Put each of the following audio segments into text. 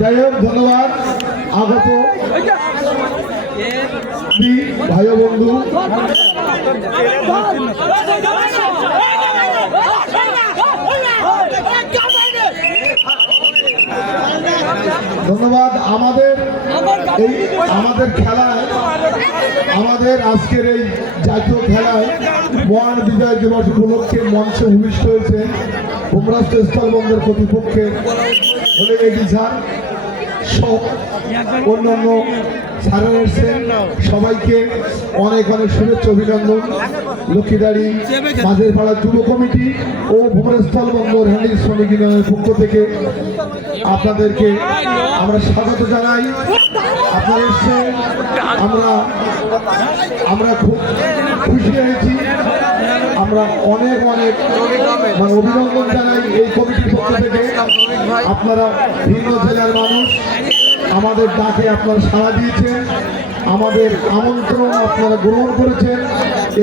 যাই হোক ধন্যবাদ আগত ভাই ও বন্ধু। ধন্যবাদ আমাদের খেলায়, আমাদের আজকের এই জাতীয় খেলায় মহান বিজয় দিবস উপলক্ষে মঞ্চে ভূমিষ্ঠ হয়েছে ভূমরাষ্ট্র স্থলবন্দর কর্তৃপক্ষের হলে এডি স্যার সহ অন্যান্য স্যারেরা এসেছেন। সবাইকে অনেক অনেক শুভেচ্ছা অভিনন্দন। লক্ষ্মীদারি মাঝের পাড়া যুব কমিটি ও ভূমরাষ্ট্র স্থলবন্দর হ্যান্ডিল শ্রমিক ইউনিয়নের পক্ষ থেকে আপনাদেরকে আমরা স্বাগত জানাই। আপনারা এসে আমরা খুব খুশি হয়েছি। আমরা অনেক অনেক অভিনন্দন জানাই এই কমিটির পক্ষ থেকে। আপনারা ভিন্ন জেলার মানুষ, আমাদের ডাকে আপনারা সাড়া দিয়েছেন, আমাদের আমন্ত্রণ আপনারা গ্রহণ করেছেন।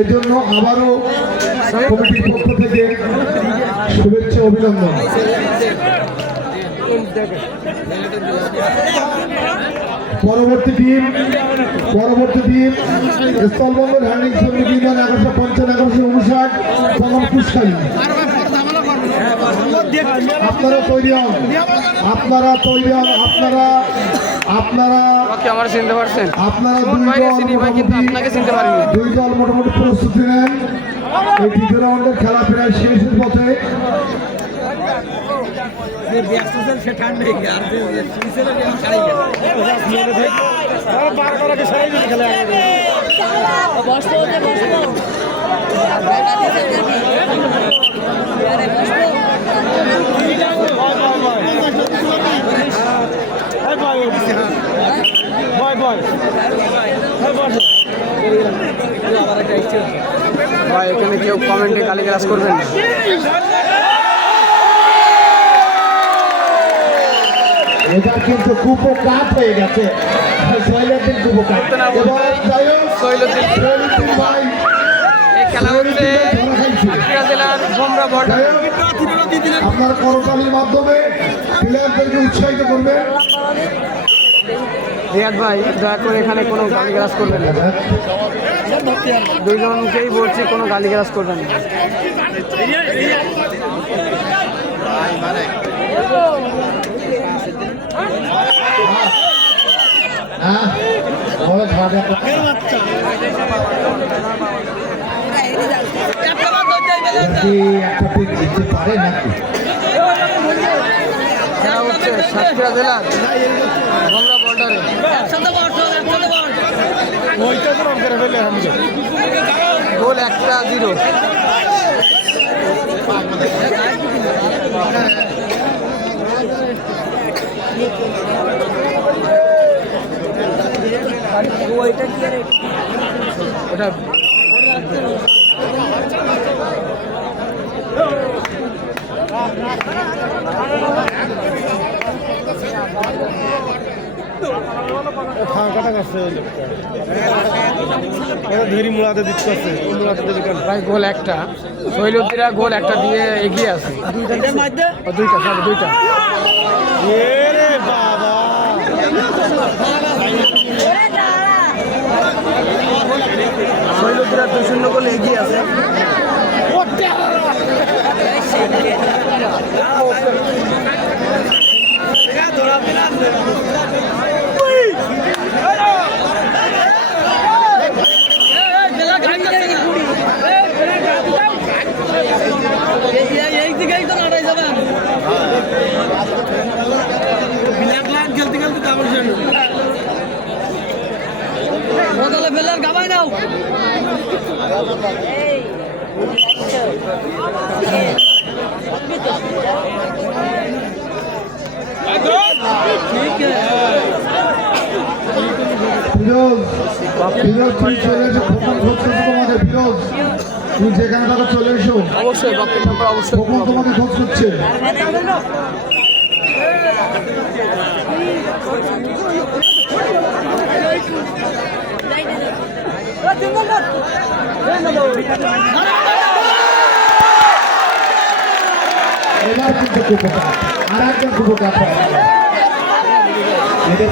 এজন্য আবারও কমিটির পক্ষ থেকে শুভেচ্ছা অভিনন্দন। পরবর্তী টিম স্থলবন্দর হ্যান্ডিং শ্রমিক ইউনিয়ন 1155-1159 কমল কুশকালী। আপনারা তৈরি হন, আপনারা দুই দল মোটামুটি প্রস্তুতি নেন। এই তৃতীয় রাউন্ডের খেলা প্রায় শেষের পথে। ভাই এখানে কেউ কমেন্টে গালিগালাজ করবেন না। এটা কিন্তু কুপকাত হয়ে গেছে। শৈলদ্দিন কুপকাত ভাই এই খেলা হচ্ছে সাতক্ষীরা জেলার ভোমরা বর্ডার। আপনার করতালির মাধ্যমে প্লেয়ারদেরকে উৎসাহিত করবেন। রিয়াদ ভাই দয়া করে এখানে কোনো গালিগালাজ করবেন না। দুইজনকেই বলছি কোনো গালিগালাজ করবেন না। পারে নাকি খেলা হচ্ছে সাতক্ষীরা জেলার ভোমরা বর্ডারে। গোল 1-0। ওটা ফাঁকাটা কাছে ধরি মুড়াতে দিচ্ছে প্রায় গোল একটা। শৈলদ্দিরা গোল একটা দিয়ে এগিয়ে আছে। দুইটা বাবা শৈলদ্দিরা 2-0 গোলে এগিয়ে আছে। তুমি যেখানে থাকো চলে এসো। অবশ্যই তোমাকে খোঁজ করছে। এবার কিন্তু আর একজন এটা